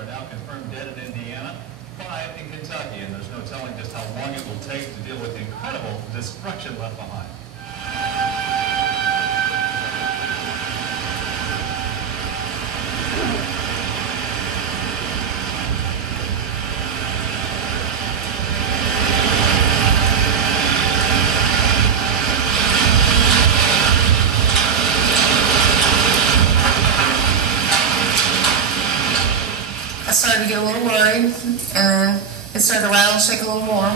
are now confirmed dead in Indiana, 5 in Kentucky, and there's no telling just how long it will take to deal with the incredible destruction left behind. I started to get a little worried, and then it started to rattle and shake a little more.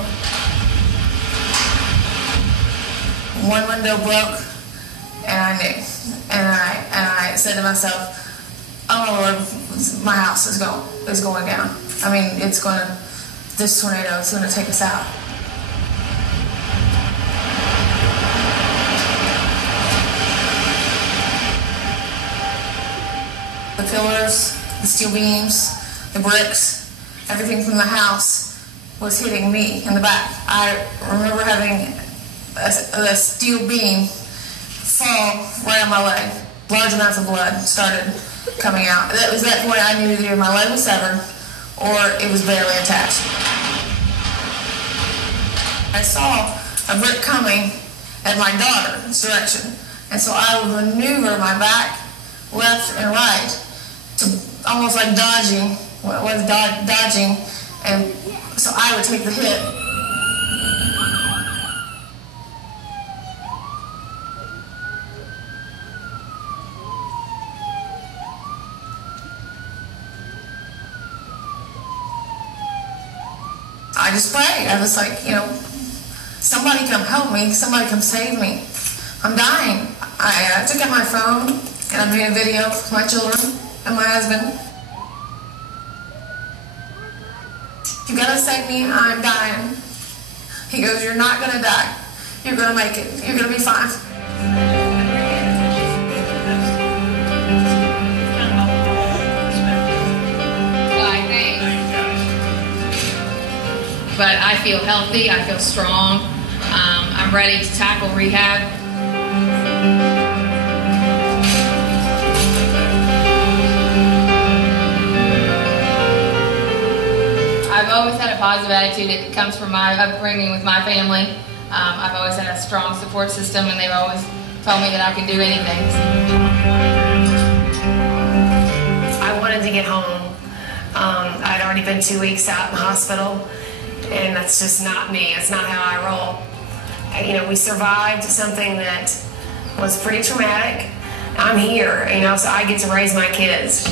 One window broke, and I knew. And I said to myself, "Oh Lord, my house is going down. I mean, this tornado is going to take us out." The pillars, the steel beams, the bricks, everything from the house was hitting me in the back. I remember having a steel beam fall right on my leg. Large amounts of blood started coming out. That was that point I knew either my leg was severed or it was barely attached. I saw a brick coming at my daughter's direction, and so I would maneuver my back left and right to almost like dodging, and so I would take the hit. I just prayed. I was like, somebody come help me, somebody come save me. I'm dying. I took out my phone and I made a video for my children and my husband. "You gotta save me, I'm dying." He goes, "You're not gonna die. You're gonna make it. You're gonna be fine." But I feel healthy, I feel strong. I'm ready to tackle rehab. I've always had a positive attitude. It comes from my upbringing with my family. I've always had a strong support system, and they've always told me that I can do anything. I wanted to get home. I'd already been 2 weeks out in the hospital, and that's just not me. It's not how I roll. We survived something that was pretty traumatic. I'm here, so I get to raise my kids.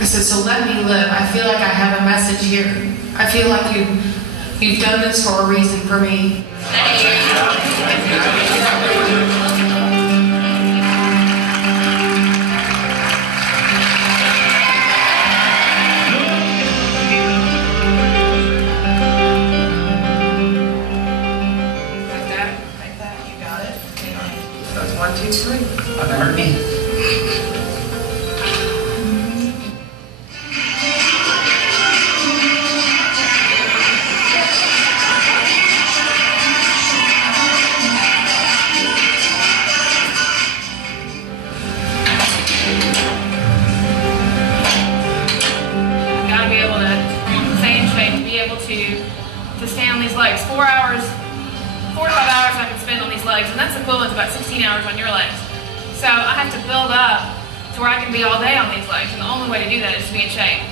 I said, "So let me live. I feel like I have a message here. I feel like you've done this for a reason for me." Thank you. Like that. You got it. That was 1, 2, 3. That hurt me. To stay on these legs. 4 hours, 4 to 5 hours I can spend on these legs, and that's equivalent to about 16 hours on your legs. So I have to build up to where I can be all day on these legs, and the only way to do that is to be in shape.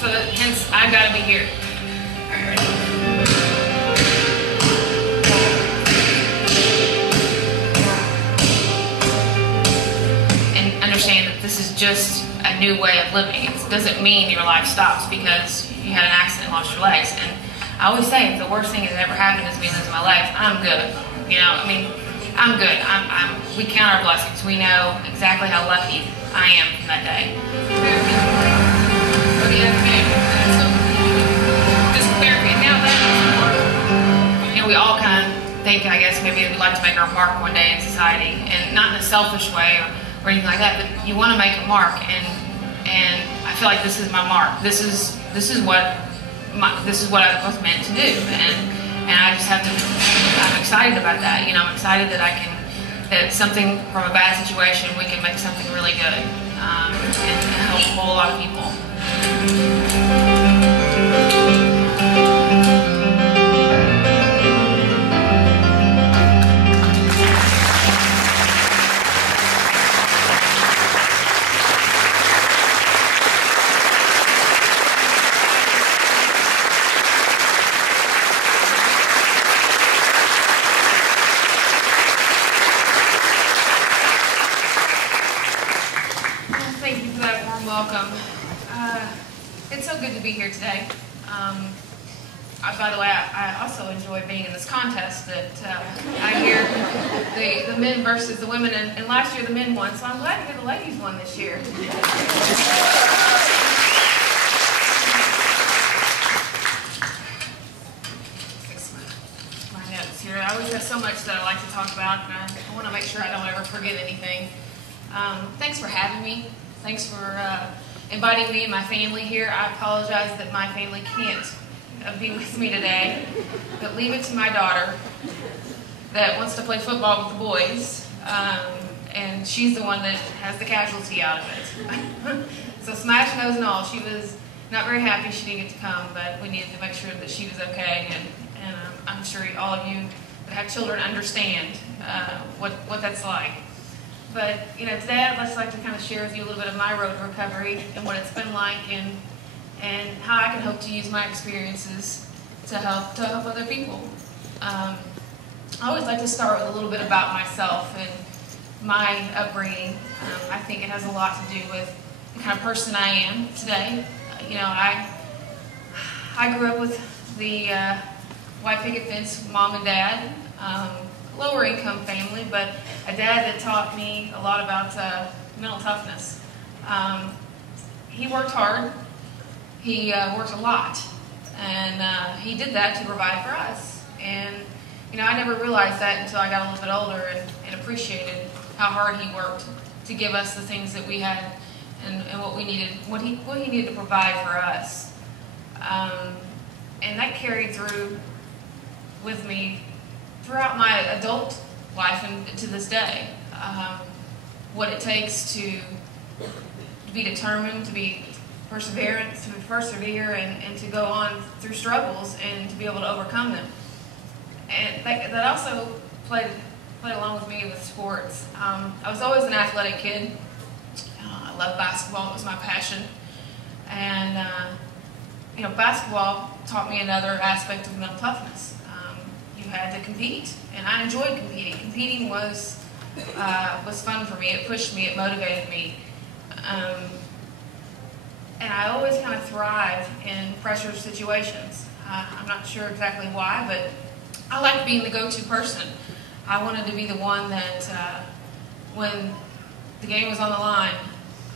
So that, hence, I've got to be here. All right, ready? And understand that this is just a new way of living. It doesn't mean your life stops because you had an accident and lost your legs. And I always say, if the worst thing that ever happened is me losing my legs, I'm good. I'm good. We count our blessings. We know exactly how lucky I am from that day. Just therapy. Now that, we all kind of think, I guess, maybe we'd like to make our mark one day in society, and not in a selfish way or anything like that, but you want to make a mark, and I feel like this is my mark. This is what I was meant to do, and I just have to. I'm excited about that. I'm excited that I can that something from a bad situation, we can make something really good, and help a whole lot of people. Thank you for that warm welcome. It's so good to be here today. By the way, I also enjoy being in this contest that I hear the men versus the women, and last year the men won, so I'm glad to hear the ladies won this year. Fix my notes here. I always have so much that I like to talk about, and I want to make sure I don't ever forget anything. Thanks for having me. Thanks for inviting me and my family here. I apologize that my family can't be with me today, but leave it to my daughter that wants to play football with the boys, and she's the one that has the casualty out of it. So smash nose and all, she was not very happy she didn't get to come, but we needed to make sure that she was okay, and I'm sure all of you that have children understand what that's like. But, today I'd just like to kind of share with you a little bit of my road to recovery and what it's been like, and how I can hope to use my experiences to help other people. I always like to start with a little bit about myself and my upbringing. I think it has a lot to do with the kind of person I am today. I grew up with the white picket fence mom and dad. Lower income family, but a dad that taught me a lot about mental toughness. He worked hard, he worked a lot, and he did that to provide for us. And I never realized that until I got a little bit older and appreciated how hard he worked to give us the things that we had and what we needed, what he needed to provide for us. And that carried through with me throughout my adult life and to this day. What it takes to be determined, to be persevere, and to go on through struggles and to be able to overcome them. And that also played along with me with sports. I was always an athletic kid. I loved basketball, it was my passion. And basketball taught me another aspect of mental toughness. You had to compete, and I enjoyed competing. Competing was fun for me. It pushed me. It motivated me, and I always kind of thrive in pressure situations. I'm not sure exactly why, but I liked being the go-to person. I wanted to be the one that when the game was on the line,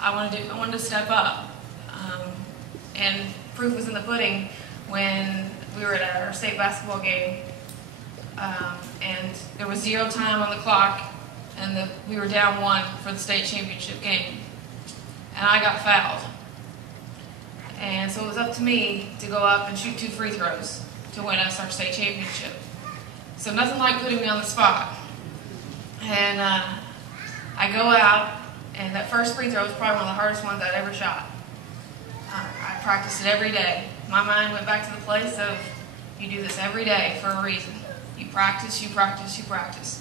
I wanted to step up, and proof was in the pudding when we were at our state basketball game. And there was 0 time on the clock, and we were down 1 for the state championship game, and I got fouled. And so it was up to me to go up and shoot 2 free throws to win us our state championship. So nothing like putting me on the spot. And I go out, and that first free throw was probably one of the hardest ones I'd ever shot. I practiced it every day. My mind went back to the place of, you do this every day for a reason. You practice, you practice, you practice.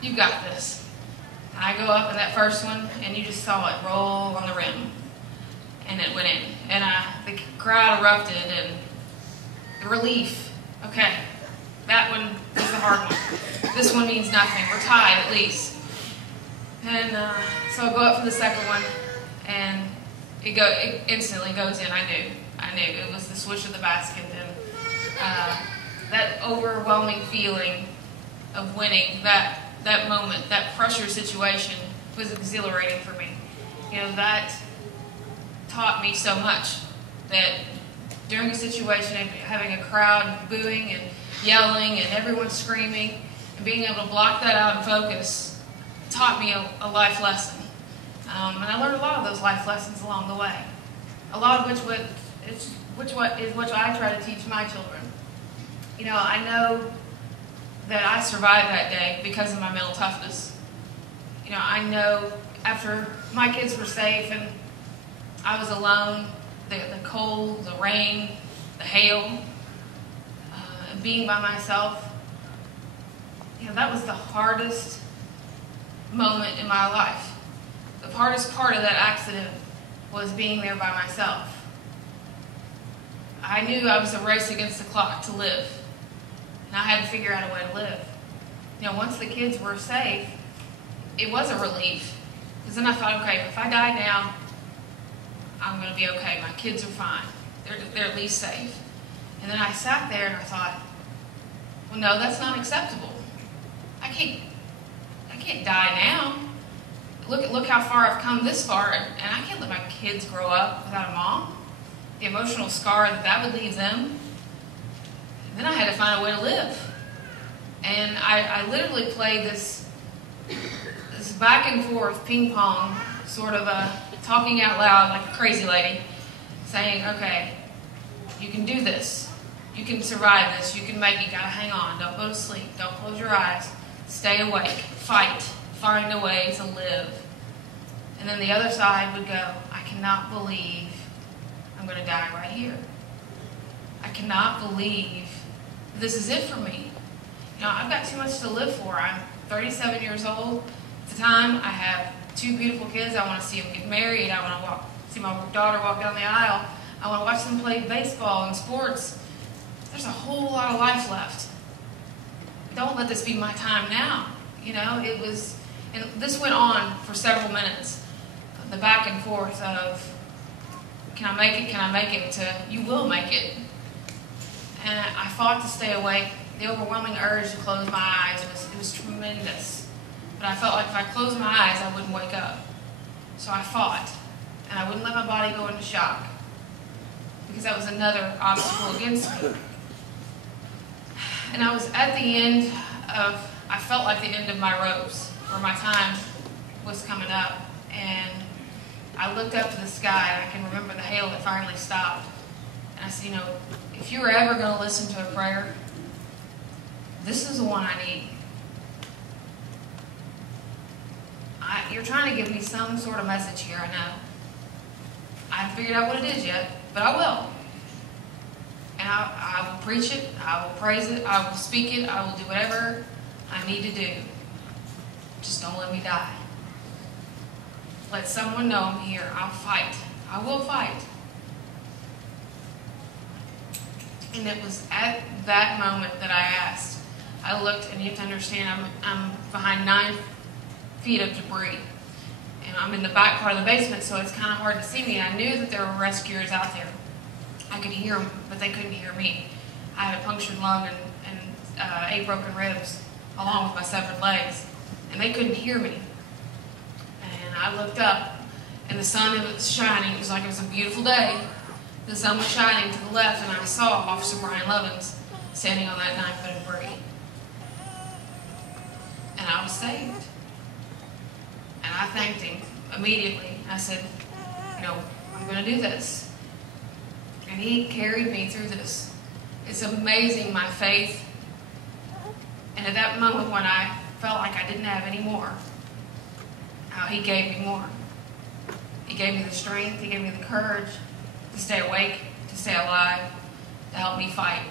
You got this. I go up in that first one, and you just saw it roll on the rim. And it went in. And the crowd erupted, and the relief. Okay, that one is the hard one. This one means nothing. We're tied, at least. And so I go up for the second one, and it instantly goes in. I knew. It was the swish of the basket, and that overwhelming feeling of winning, that moment, that pressure situation was exhilarating for me. That taught me so much, that during a situation of having a crowd booing and yelling and everyone screaming, and being able to block that out and focus taught me a life lesson. And I learned a lot of those life lessons along the way. A lot of which is what I try to teach my children. I know that I survived that day because of my mental toughness. You know, I know after my kids were safe and I was alone, the cold, the rain, the hail, being by myself, you know, that was the hardest moment in my life. The hardest part of that accident was being there by myself. I knew I was a race against the clock to live, and I had to figure out a way to live. You know, once the kids were safe, it was a relief, because then I thought, okay, if I die now, I'm going to be okay. My kids are fine. They're at least safe. And then I sat there and I thought, well, no, that's not acceptable. I can't die now. Look how far I've come this far, and I can't let my kids grow up without a mom. The emotional scar that would leave them. And then I had to find a way to live. And I literally played this back and forth ping pong, sort of talking out loud like a crazy lady, saying, okay, you can do this. You can survive this. You can make it. You gotta hang on. Don't go to sleep. Don't close your eyes. Stay awake. Fight. Find a way to live. And then the other side would go, I cannot believe I'm going to die right here. I cannot believe this is it for me. You know, I've got too much to live for. I'm 37 years old. At the time, I have 2 beautiful kids. I want to see them get married. I want to see my daughter walk down the aisle. I want to watch them play baseball and sports. There's a whole lot of life left. Don't let this be my time now. You know, it was, and this went on for several minutes. The back and forth of, can I make it, can I make it, to you will make it. And I fought to stay awake. The overwhelming urge to close my eyes was tremendous. But I felt like if I closed my eyes, I wouldn't wake up. So I fought, and I wouldn't let my body go into shock, because that was another obstacle against me. And I was at the end of, I felt like the end of my ropes, where my time was coming up. And I looked up to the sky, and I can remember the hail that finally stopped. And I said, you know, if you were ever going to listen to a prayer, this is the one I need. You're trying to give me some sort of message here, I know. I haven't figured out what it is yet, but I will. And I will preach it, I will praise it, I will speak it, I will do whatever I need to do. Just don't let me die. Let someone know I'm here. I'll fight. I will fight. And it was at that moment that I asked. I looked, and you have to understand, I'm behind 9 feet of debris. And I'm in the back part of the basement, so it's kind of hard to see me. I knew that there were rescuers out there. I could hear them, but they couldn't hear me. I had a punctured lung and 8 broken ribs, along with my severed legs. And they couldn't hear me. And I looked up, and the sun was shining. It was like it was a beautiful day. The sun was shining to the left, and I saw Officer Brian Lovins standing on that 9-foot of debris. And I was saved. And I thanked him immediately. I said, you know, I'm going to do this. And he carried me through this. It's amazing, my faith. And at that moment when I felt like I didn't have any more, how he gave me more. He gave me the strength, he gave me the courage to stay awake, to stay alive, to help me fight.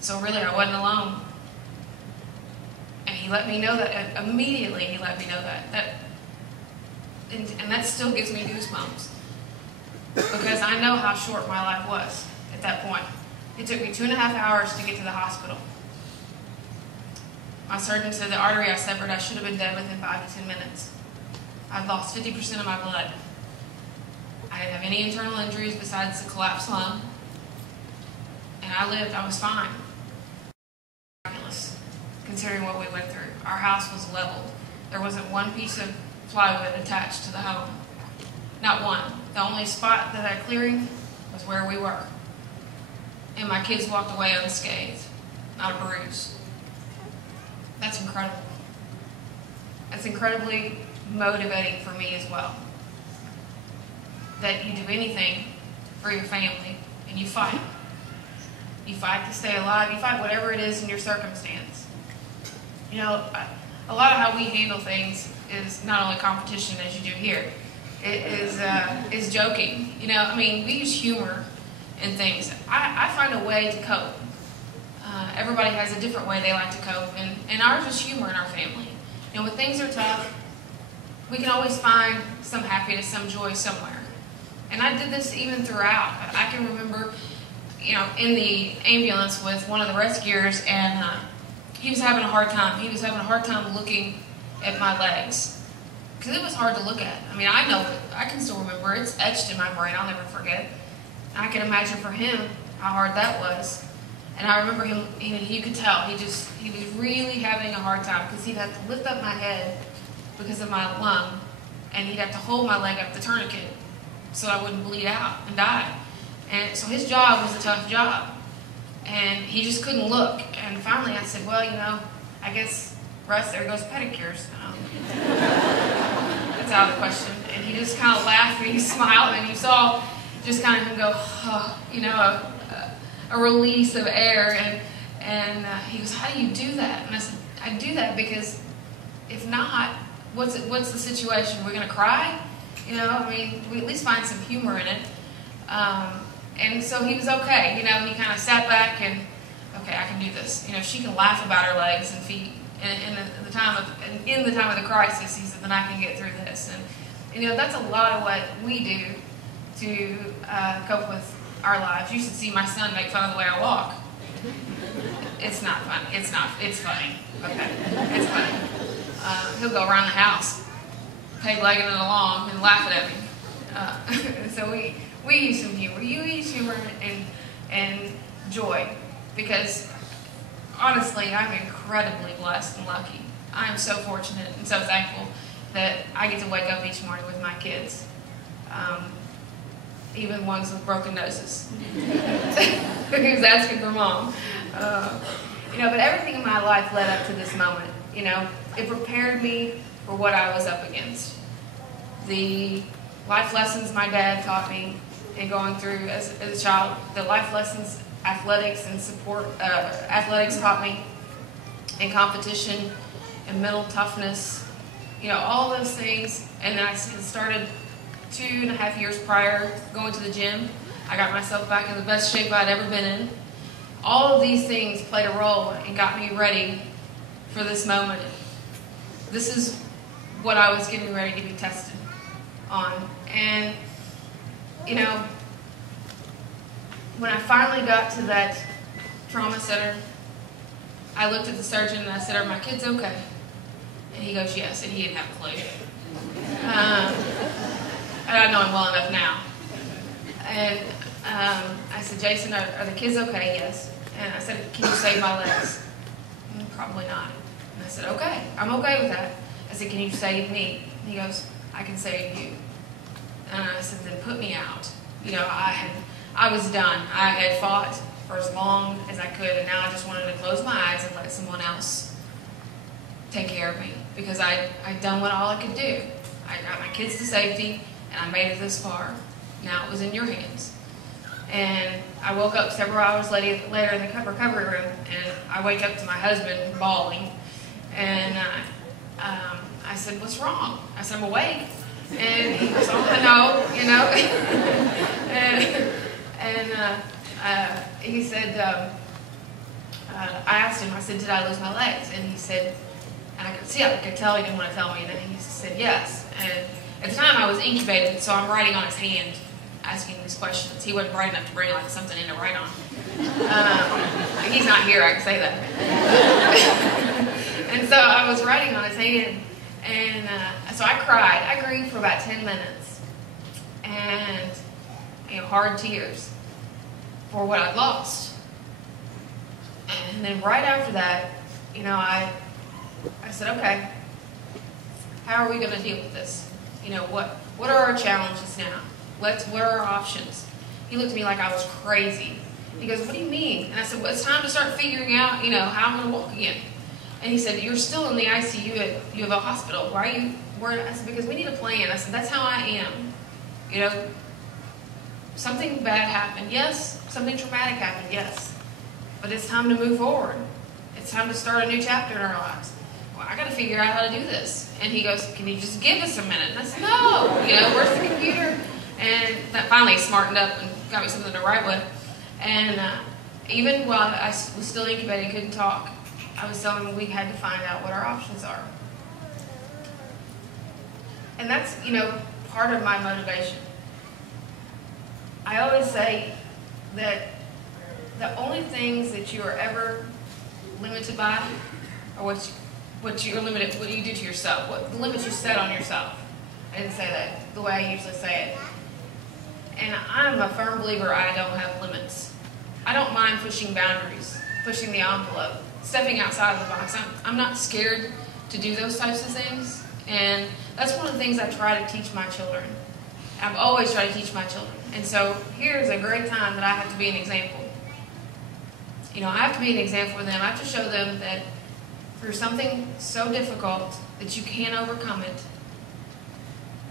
So really, I wasn't alone. And he let me know that, immediately he let me know that. And that still gives me goosebumps. Because I know how short my life was at that point. It took me 2.5 hours to get to the hospital. My surgeon said the artery I severed, I should have been dead within 5 to 10 minutes. I'd lost 50% of my blood. I didn't have any internal injuries besides the collapsed lung. And I lived, I was fine. Miraculous, considering what we went through. Our house was leveled. There wasn't one piece of plywood attached to the home. Not one. The only spot that had clearing was where we were. And my kids walked away unscathed, not a bruise. That's incredible. That's incredibly motivating for me as well. That you do anything for your family and you fight. You fight to stay alive. You fight whatever it is in your circumstance. You know, a lot of how we handle things is not only competition as you do here. It is joking. You know, I mean, we use humor in things. I find a way to cope. Everybody has a different way they like to cope, and ours is humor in our family. You know, when things are tough, we can always find some happiness, some joy somewhere. And I did this even throughout. I can remember, you know, in the ambulance with one of the rescuers, and he was having a hard time. He was having a hard time looking at my legs, because it was hard to look at. I mean, I know, I can still remember. It's etched in my brain. I'll never forget. And I can imagine for him how hard that was. And I remember him, you could tell, he was really having a hard time, because he'd have to lift up my head because of my lung, and he'd have to hold my leg up the tourniquet so I wouldn't bleed out and die. And so his job was a tough job, and he just couldn't look. And finally I said, well, you know, I guess, Russ, there goes pedicures. That's out of the question. And he just kind of laughed, and he smiled, and you saw just kind of him go, oh, you know, a release of air. And he goes, how do you do that? And I said, I do that because if not, what's the situation? We're going to cry? You know, I mean, we at least find some humor in it. And so he was okay. You know, he kind of sat back and, okay, I can do this. You know, if she can laugh about her legs and feet in the time of the crisis, he said, then I can get through this. And you know, that's a lot of what we do to cope with our lives. You should see my son make fun of the way I walk. It's not funny. It's funny. Okay, it's funny. He'll go around the house, peg-legging it along, and laughing at me. So we use some humor. You use humor and joy, because honestly, I'm incredibly blessed and lucky. I am so fortunate and so thankful that I get to wake up each morning with my kids, even ones with broken noses, who's asking for mom. You know, but everything in my life led up to this moment. You know, it prepared me for what I was up against. The life lessons my dad taught me in going through as a child, the life lessons athletics and support, athletics taught me, and competition and mental toughness, you know, all those things. And then I started 2.5 years prior going to the gym. I got myself back in the best shape I'd ever been in. All of these things played a role and got me ready for this moment. This is what I was getting ready to be tested on. And, you know, when I finally got to that trauma center, I looked at the surgeon and I said, are my kids okay? And he goes, yes, and he didn't have a clue. And I know him well enough now. And I said, Jason, are the kids okay? Yes. And I said, can you save my legs? Probably not. And I said, okay, I'm okay with that. I said, can you save me? And he goes, I can save you. And I said, then put me out. You know, I was done. I had fought for as long as I could, and now I just wanted to close my eyes and let someone else take care of me, because I'd done all I could do. I got my kids to safety, and I made it this far. Now it was in your hands. And I woke up several hours later in the recovery room, and I wake up to my husband bawling, and I said, what's wrong? I said, I'm awake. And he goes, oh, I know, you know. and he said, I asked him, I said, did I lose my legs? And he said, and I could tell he didn't want to tell me, and then he said, yes. And at the time I was incubated, so I'm writing on his hand, asking these questions. He wasn't bright enough to bring like something in to write on. He's not here, I can say that. And so I was writing on his hand, and so I cried. I grieved for about 10 minutes, and you know, hard tears for what I'd lost. And then right after that, you know, I said, okay, how are we going to deal with this? You know, what are our challenges now? What are our options? He looked at me like I was crazy. He goes, what do you mean? And I said, well, it's time to start figuring out, you know, how I'm going to walk again. And he said, you're still in the ICU at U of L Hospital. Why are you worried? I said, because we need a plan. I said, that's how I am. You know, something bad happened, yes. Something traumatic happened, yes. But it's time to move forward. It's time to start a new chapter in our lives. Well, I got to figure out how to do this. And he goes, can you just give us a minute? And I said, no, where's the computer? And that finally smartened up and got me something to write with. And even while I was still incubating, couldn't talk, I was telling him we had to find out what our options are. And that's, part of my motivation. I always say that the only things that you are ever limited by are what you do to yourself, what the limits you set on yourself. I didn't say that the way I usually say it. And I'm a firm believer I don't have limits. I don't mind pushing boundaries, pushing the envelope, stepping outside of the box. I'm not scared to do those types of things. And that's one of the things I try to teach my children. I've always tried to teach my children. And so here's a great time that I have to be an example. I have to be an example for them. I have to show them that through something so difficult that you can overcome it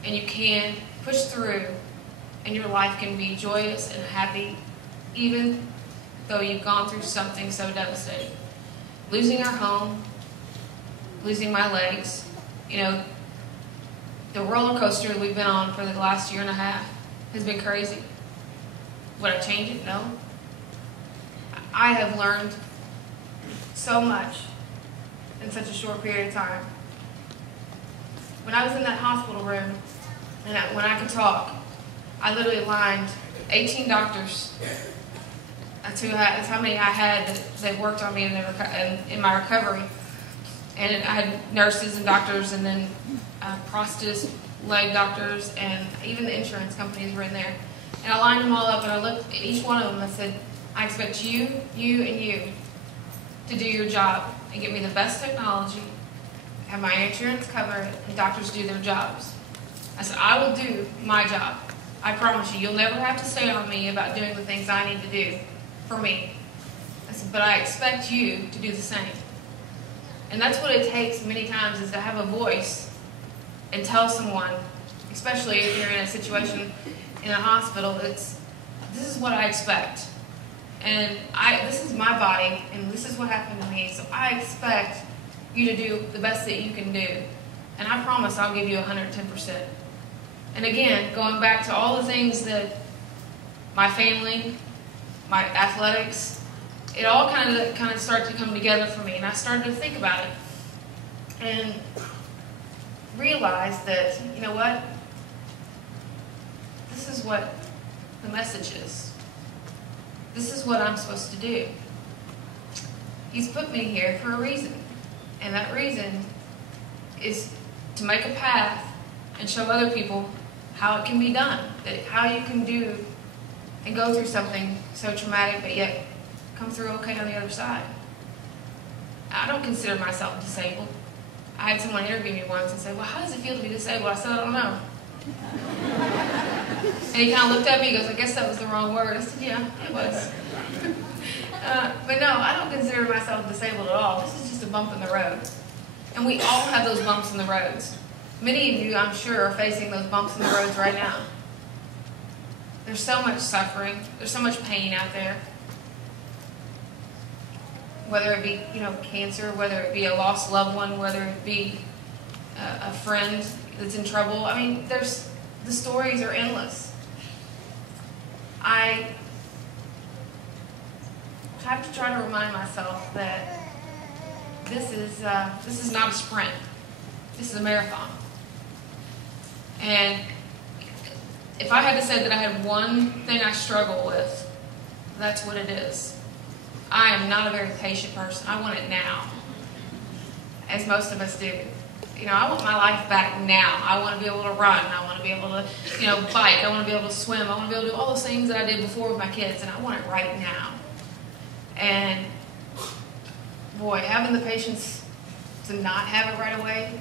and you can push through and your life can be joyous and happy even though you've gone through something so devastating. Losing our home, losing my legs, the roller coaster we've been on for the last year and a half has been crazy. Would I change it? No. I have learned so much in such a short period of time. When I was in that hospital room, and when I could talk, I literally lined 18 doctors. That's how many I had that worked on me in my recovery. And I had nurses and doctors, and then prosthetist leg doctors, and even the insurance companies were in there. And I lined them all up, and I looked at each one of them and I said, I expect you, and you to do your job and get me the best technology, have my insurance cover it, and doctors do their jobs. I said, I will do my job. I promise you, you'll never have to stay on me about doing the things I need to do for me. I said, but I expect you to do the same. And that's what it takes many times, is to have a voice and tell someone, especially if you're in a situation in a hospital, this is what I expect. And this is my body, and this is what happened to me, so I expect you to do the best that you can do. And I promise I'll give you 110%. And again, going back to all the things that my family, my athletics, it all kind of started to come together for me. And I started to think about it and realized that, you know what? This is what the message is. This is what I'm supposed to do. He's put me here for a reason. And that reason is to make a path and show other people how it can be done. That how you can do and go through something so traumatic, but yet come through okay on the other side. I don't consider myself disabled. I had someone interview me once and say, well, how does it feel to be disabled? I said, I don't know. And he kind of looked at me and goes, I guess that was the wrong word. I said, yeah, it was. But no, I don't consider myself disabled at all. This is just a bump in the road. And we all have those bumps in the roads. Many of you, I'm sure, are facing those bumps in the roads right now. There's so much suffering. There's so much pain out there. Whether it be, cancer, whether it be a lost loved one, whether it be a friend that's in trouble. I mean, the stories are endless. I have to try to remind myself that this is not a sprint. This is a marathon. And if I had to say that I had one thing I struggle with, that's what it is. I am not a very patient person. I want it now, as most of us do. I want my life back now. I want to be able to run. I want to be able to, bike. I want to be able to swim. I want to be able to do all those things that I did before with my kids, and I want it right now. And boy, having the patience to not have it right away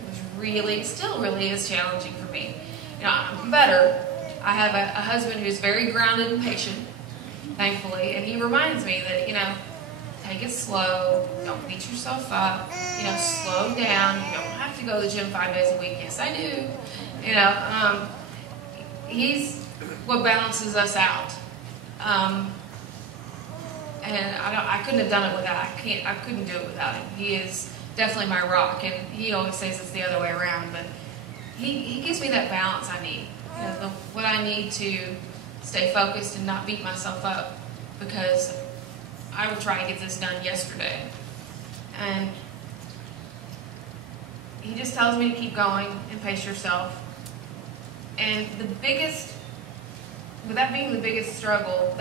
still really is challenging for me. I'm better. I have a husband who's very grounded and patient, thankfully, and he reminds me that, take it slow, don't beat yourself up, slow down, you don't have to go to the gym 5 days a week. Yes, I do. He's what balances us out. And I couldn't have done it without, I couldn't do it without him. He is definitely my rock, and he always says it's the other way around, but he gives me that balance I need. You know, what I need to stay focused and not beat myself up, because I will try and get this done yesterday. And he just tells me to keep going and pace yourself. And with that being the biggest struggle,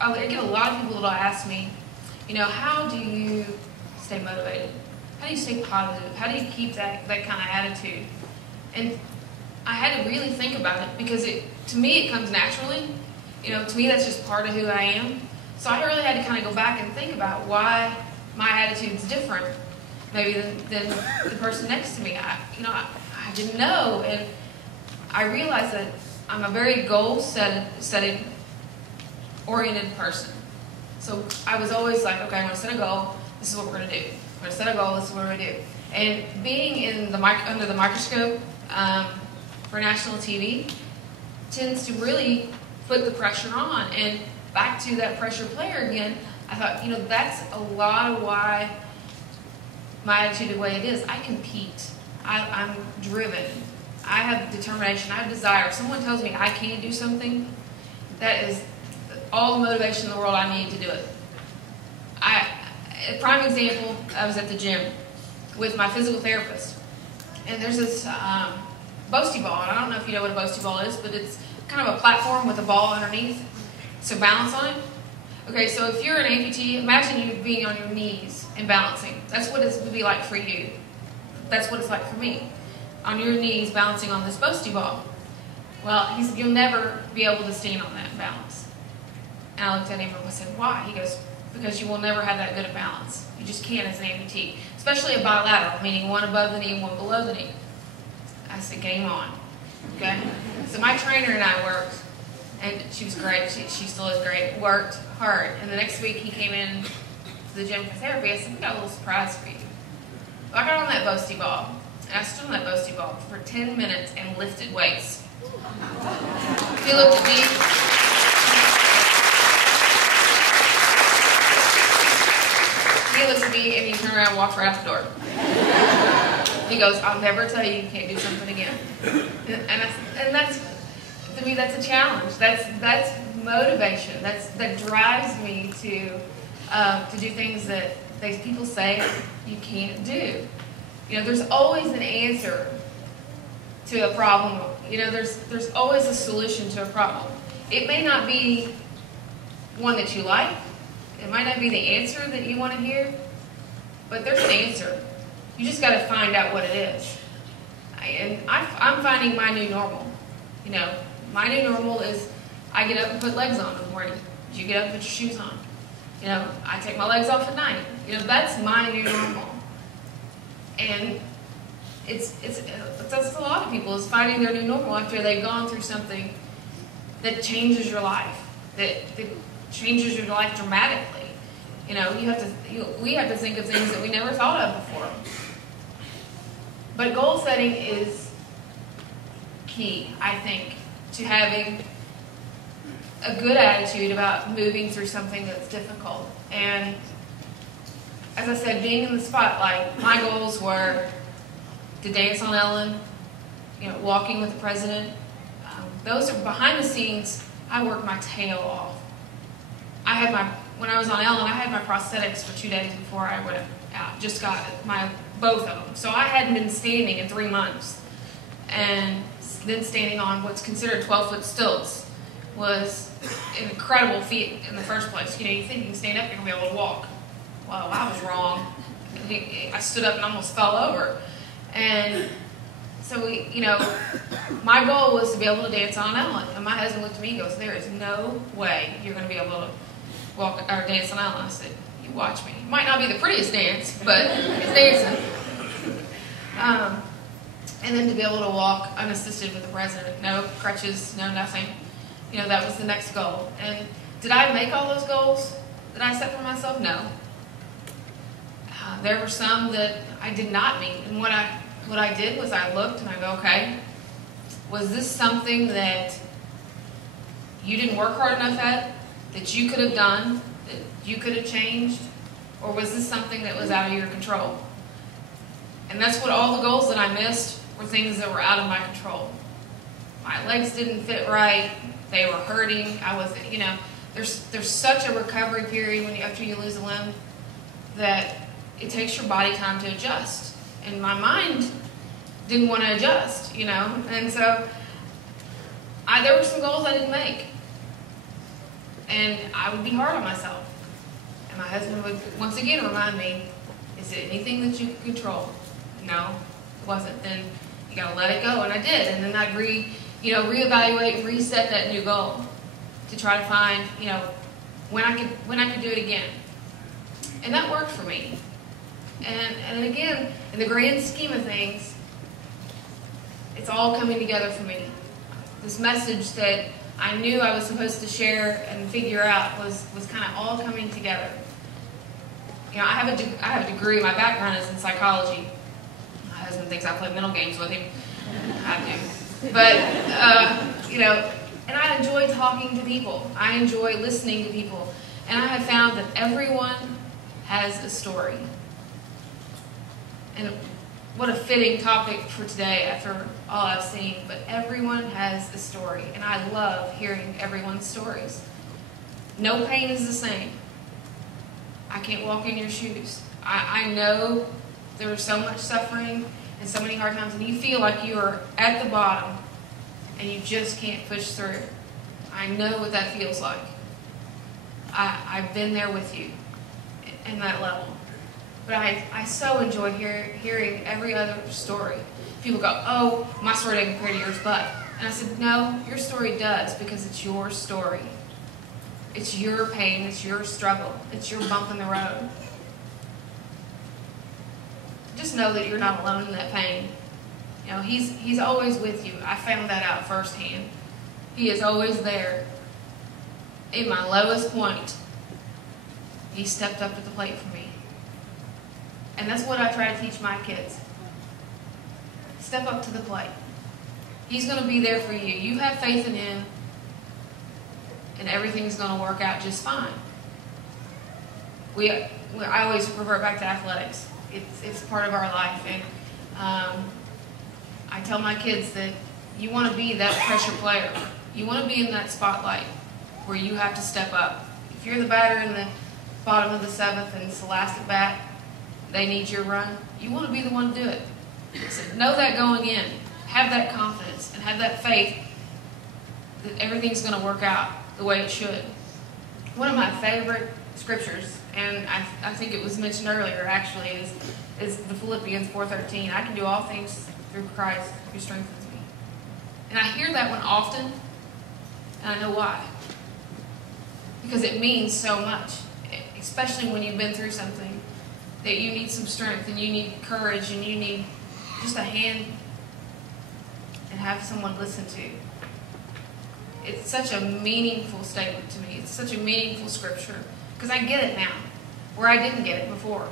I get a lot of people that'll ask me, you know, how do you stay motivated? How do you stay positive? How do you keep that kind of attitude? And I had to really think about it, because to me it comes naturally. You know, to me that's just part of who I am. So I really had to kind of go back and think about why my attitude's different maybe than the person next to me. I didn't know, and I realized that I'm a very goal-setting oriented person. So I was always like, okay, I'm going to set a goal. This is what we're going to do. I'm going to set a goal. This is what we're going to do. And being under the microscope for national TV tends to really put the pressure on. And back to that pressure player again, I thought, you know, that's a lot of why my attitude the way it is. I compete. I'm driven. I have determination. I have desire. If someone tells me I can't do something, that is all the motivation in the world I need to do it. A prime example, I was at the gym with my physical therapist, and there's this boasty ball, and I don't know if you know what a boasty ball is, but it's kind of a platform with a ball underneath, so balance on it. Okay, so if you're an amputee, imagine you being on your knees and balancing. That's what it would be like for you. That's what it's like for me. On your knees, balancing on this boasty ball. Well, he said, you'll never be able to stand on that and balance. And I looked at him and I said, why? He goes, because you will never have that good a balance. You just can't as an amputee. Especially a bilateral, meaning one above the knee and one below the knee. I said, game on. Okay? So my trainer and I worked, and she was great. She still is great. Worked hard. And the next week he came in to the gym for therapy. I said, we got a little surprise for you. So I got on that boasty ball, and I stood on that boasty ball for 10 minutes and lifted weights. He looked at me. He looked at me and he turned around and walked right out the door. He goes, I'll never tell you can't do something again. And that's, to me, that's a challenge. That's motivation. That drives me to do things that people say you can't do. You know, there's always an answer to a problem. You know, there's always a solution to a problem. It may not be one that you like. It might not be the answer that you want to hear, but there's an answer. You just got to find out what it is. And I'm finding my new normal. You know, my new normal is I get up and put legs on in the morning. You get up and put your shoes on. You know, I take my legs off at night. You know, that's my new normal. And that's a lot of people is finding their new normal after they've gone through something that changes your life, that changes your life dramatically. You know, we have to think of things that we never thought of before. But goal setting is key, I think, to having a good attitude about moving through something that's difficult. And as I said, being in the spotlight, my goals were to dance on Ellen, you know, walking with the president. Those are behind the scenes. I worked my tail off. When I was on Ellen, I had my prosthetics for 2 days before I went out. Just got both of them. So I hadn't been standing in 3 months. And then standing on what's considered 12-foot stilts was an incredible feat in the first place. You know, you think you can stand up, you're going to be able to walk. Well, I was wrong. I stood up and almost fell over. And so, my goal was to be able to dance on Ellen. And my husband looked at me and goes, there is no way you're going to be able to walk or dance on Ellen. I said, you watch me. It might not be the prettiest dance, but it's dancing. And then to be able to walk unassisted with the president, no crutches, no nothing. You know, that was the next goal. And did I make all those goals that I set for myself? No. There were some that I did not meet. And what I did was I looked and I go, okay, was this something that you didn't work hard enough at, that you could have done, that you could have changed, or was this something that was out of your control? And that's what all the goals that I missed were things that were out of my control. My legs didn't fit right. They were hurting. I wasn't, there's such a recovery period after you lose a limb that it takes your body time to adjust. And my mind didn't want to adjust, And so there were some goals I didn't make. And I would be hard on myself. And my husband would once again remind me, is it anything that you can control? No, it wasn't. Then you got to let it go. And I did. And then I'd reevaluate and reset that new goal to try to find, when I could do it again. And that worked for me. And again, in the grand scheme of things, it's all coming together for me. This message that I knew I was supposed to share and figure out was kind of all coming together. I have a degree. My background is in psychology. My husband thinks I play mental games with him. I do. But, and I enjoy talking to people. I enjoy listening to people. And I have found that everyone has a story. And what a fitting topic for today after all I've seen. But everyone has a story. And I love hearing everyone's stories. No pain is the same. I can't walk in your shoes. I know there's so much suffering and so many hard times, and you feel like you are at the bottom and you just can't push through. I know what that feels like. I've been there with you in that level. But I so enjoy hearing every other story. People go, oh, my story doesn't compare to yours, but. And I said, no, your story does, because it's your story. It's your pain, it's your struggle, it's your bump in the road. Just know that you're not alone in that pain. He's always with you. I found that out firsthand. He is always there. In my lowest point, he stepped up to the plate for me. And that's what I try to teach my kids. Step up to the plate. He's going to be there for you. You have faith in him, and everything's going to work out just fine. I always revert back to athletics. It's part of our life. And I tell my kids that you want to be that pressure player. You want to be in that spotlight where you have to step up. If you're the batter in the bottom of the seventh and it's the last at bat, they need your run, you want to be the one to do it. So know that going in. Have that confidence and have that faith that everything's going to work out the way it should. One of my favorite scriptures, and I think it was mentioned earlier actually, is the Philippians 4:13. I can do all things through Christ who strengthens me. And I hear that one often, and I know why. Because it means so much, especially when you've been through something, that you need some strength and you need courage and you need just a hand and have someone listen to. It's such a meaningful statement to me. It's such a meaningful scripture. Because I get it now, where I didn't get it before.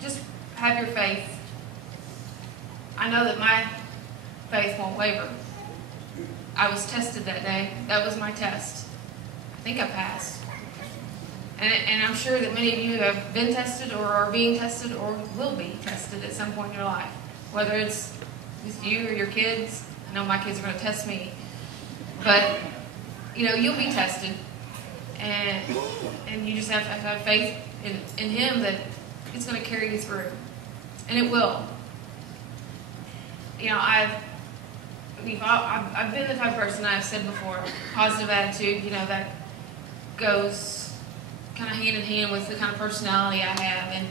Just have your faith. I know that my faith won't waver. I was tested that day. That was my test. I think I passed. And I'm sure that many of you have been tested or are being tested or will be tested at some point in your life. Whether it's with you or your kids. I know my kids are going to test me. But, you'll be tested. And you just have to have faith in him that it's going to carry you through. And it will. I've been the type of person, I've said before, positive attitude, that goes kind of hand in hand with the kind of personality I have. And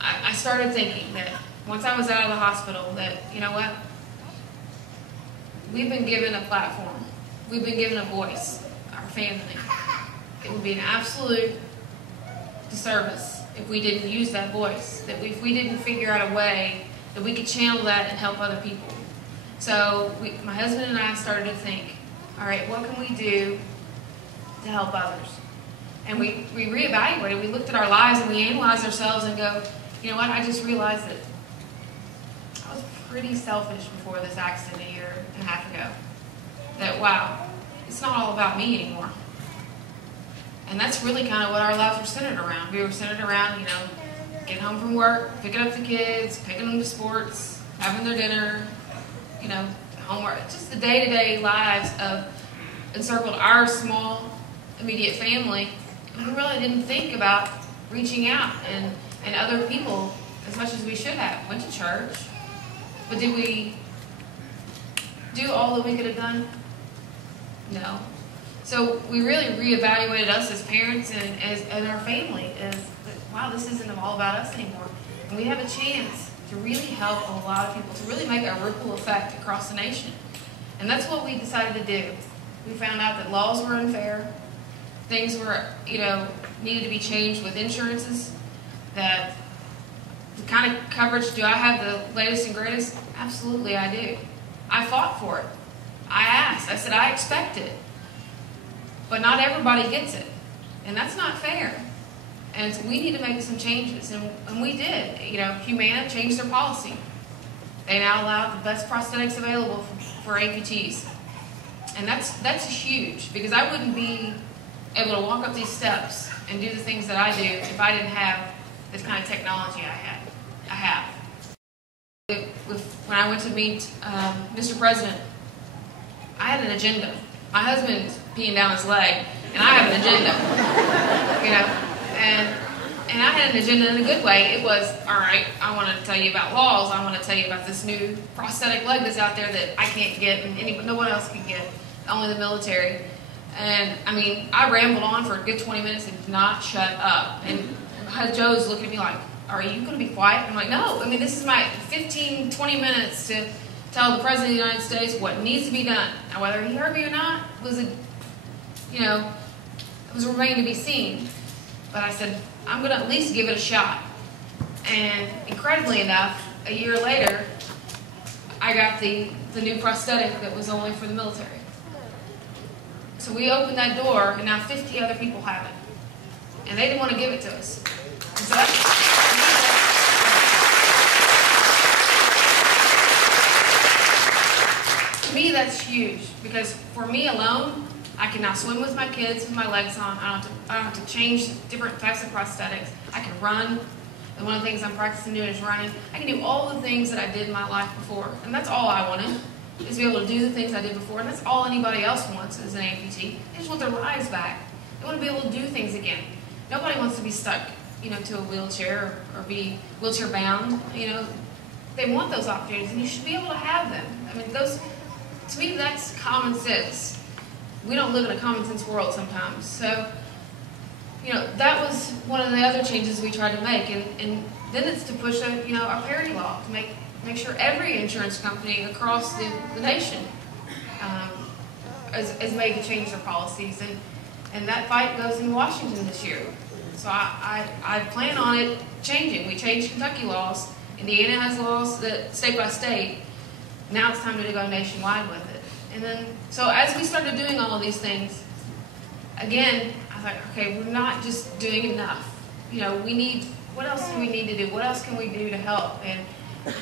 I started thinking that once I was out of the hospital that, what? We've been given a platform. We've been given a voice, our family. It would be an absolute disservice if we didn't use that voice, that if we didn't figure out a way that we could channel that and help other people. So my husband and I started to think, all right, what can we do to help others? And we reevaluated. We looked at our lives and we analyzed ourselves and go, you know what, I just realized that I was pretty selfish before this accident a year and a half ago. That, wow, it's not all about me anymore. And that's really kind of what our lives were centered around. We were centered around, getting home from work, picking up the kids, picking them to sports, having their dinner, homework, just the day-to-day lives encircled our small, immediate family. And we really didn't think about reaching out and other people as much as we should have. Went to church, but did we do all that we could have done? No. So we really reevaluated us as parents and our family as, wow, this isn't all about us anymore. And we have a chance to really help a lot of people, to really make a ripple effect across the nation. And that's what we decided to do. We found out that laws were unfair, things were, needed to be changed with insurances, that the kind of coverage, do I have the latest and greatest? Absolutely I do. I fought for it. I asked. I said, I expect it. But not everybody gets it. And that's not fair. And so we need to make some changes. And we did. Humana changed their policy. They now allow the best prosthetics available for amputees. And that's huge, because I wouldn't be able to walk up these steps and do the things that I do if I didn't have this kind of technology I have. When I went to meet Mr. President, I had an agenda. My husband's peeing down his leg, and I have an agenda. And I had an agenda in a good way. It was, all right, I want to tell you about laws. I want to tell you about this new prosthetic leg that's out there that I can't get and no one else can get, only the military. And I rambled on for a good 20 minutes and did not shut up. And Joe's looking at me like, are you going to be quiet? I'm like, no. This is my 15, 20 minutes to tell the President of the United States what needs to be done. Now, whether he heard me or not it was remain to be seen. But I said, I'm going to at least give it a shot. And incredibly enough, a year later, I got the new prosthetic that was only for the military. So we opened that door, and now 50 other people have it. And they didn't want to give it to us. And so to me, that's huge, because for me alone, I can now swim with my kids with my legs on. I don't have to change different types of prosthetics. I can run. And one of the things I'm practicing doing is running. I can do all the things that I did in my life before. And that's all I wanted, is to be able to do the things I did before. And that's all anybody else wants as an amputee. They just want their lives back. They want to be able to do things again. Nobody wants to be stuck, to a wheelchair or be wheelchair bound. They want those opportunities, and you should be able to have them. To me, that's common sense. We don't live in a common sense world sometimes. So, that was one of the other changes we tried to make. And then it's to push our parity law to make sure every insurance company across the nation has made to change their policies. And that fight goes in Washington this year. So I plan on it changing. We changed Kentucky laws. Indiana has laws that state by state. Now it's time to go nationwide with it. And then, so as we started doing all of these things, again, I was like, okay, we're not just doing enough. What else do we need to do? What else can we do to help? And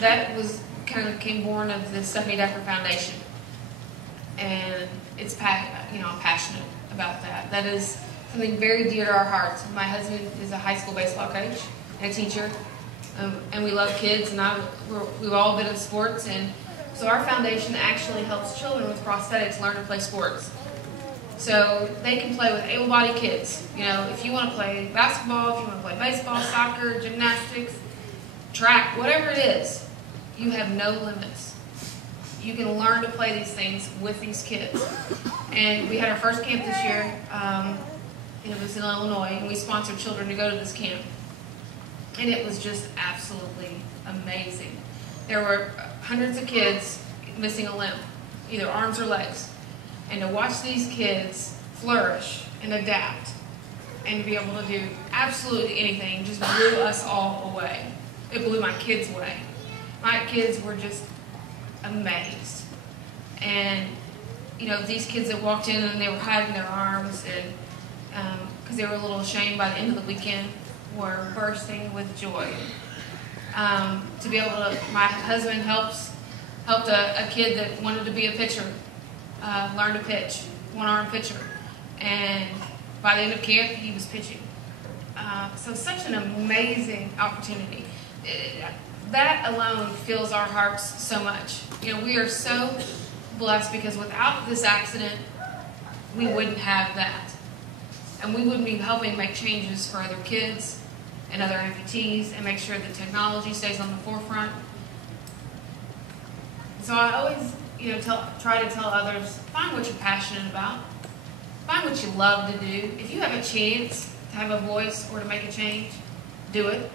that was kind of came born of the Stephanie Decker Foundation. And I'm passionate about that. That is something very dear to our hearts. My husband is a high school baseball coach and a teacher. And we love kids, and we've all been in sports. And so our foundation actually helps children with prosthetics learn to play sports. So they can play with able-bodied kids. If you want to play basketball, if you want to play baseball, soccer, gymnastics, track, whatever it is, you have no limits. You can learn to play these things with these kids. And we had our first camp this year. It was in Illinois, and we sponsored children to go to this camp. And it was just absolutely amazing. There were hundreds of kids missing a limb, either arms or legs. And to watch these kids flourish and adapt and be able to do absolutely anything just blew us all away. It blew my kids away. My kids were just amazed. And, these kids that walked in and they were hiding their arms and because they were a little ashamed by the end of the weekend, were bursting with joy. To be able to, my husband helped a kid that wanted to be a pitcher, learn to pitch, one-arm pitcher. And by the end of camp, he was pitching. So such an amazing opportunity. That alone fills our hearts so much. You know, we are so blessed because without this accident, we wouldn't have that. And we wouldn't be helping make changes for other kids and other amputees and make sure that technology stays on the forefront. So I always, you know, try to tell others, find what you're passionate about. Find what you love to do. If you have a chance to have a voice or to make a change, do it.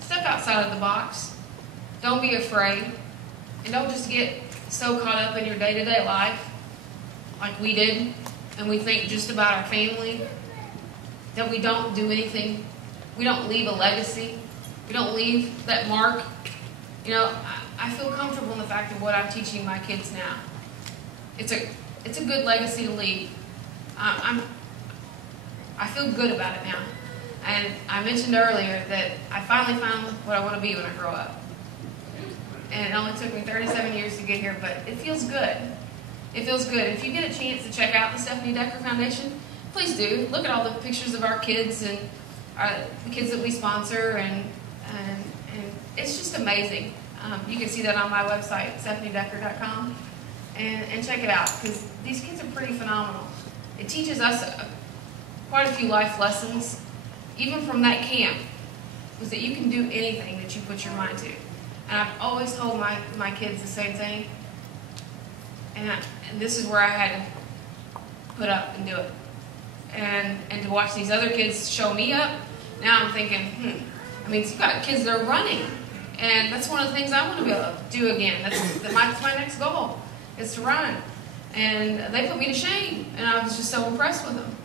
Step outside of the box. Don't be afraid. And don't just get so caught up in your day-to-day life like we did, and we think just about our family, that we don't do anything. We don't leave a legacy. We don't leave that mark. You know, I feel comfortable in the fact of what I'm teaching my kids now. It's a good legacy to leave. I feel good about it now. And I mentioned earlier that I finally found what I want to be when I grow up. And it only took me 37 years to get here, but it feels good. It feels good. If you get a chance to check out the Stephanie Decker Foundation, please do. Look at all the pictures of our kids and the kids that we sponsor, and it's just amazing. You can see that on my website, stephaniedecker.com, and check it out, because these kids are pretty phenomenal. It teaches us quite a few life lessons, even from that camp, was that you can do anything that you put your mind to. And I've always told my kids the same thing, and this is where I had to put up and do it. And to watch these other kids show me up, now I'm thinking, I mean, you've got kids that are running, and that's one of the things I want to be able to do again. That's my next goal, is to run. And they put me to shame, and I was just so impressed with them.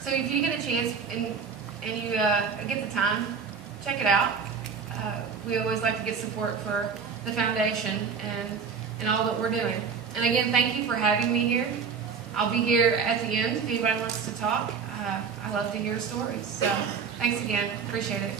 So if you get a chance and you get the time, check it out. We always like to get support for the foundation and all that we're doing. And again, thank you for having me here. I'll be here at the end if anybody wants to talk. I love to hear stories. So thanks again. Appreciate it.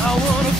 I wanna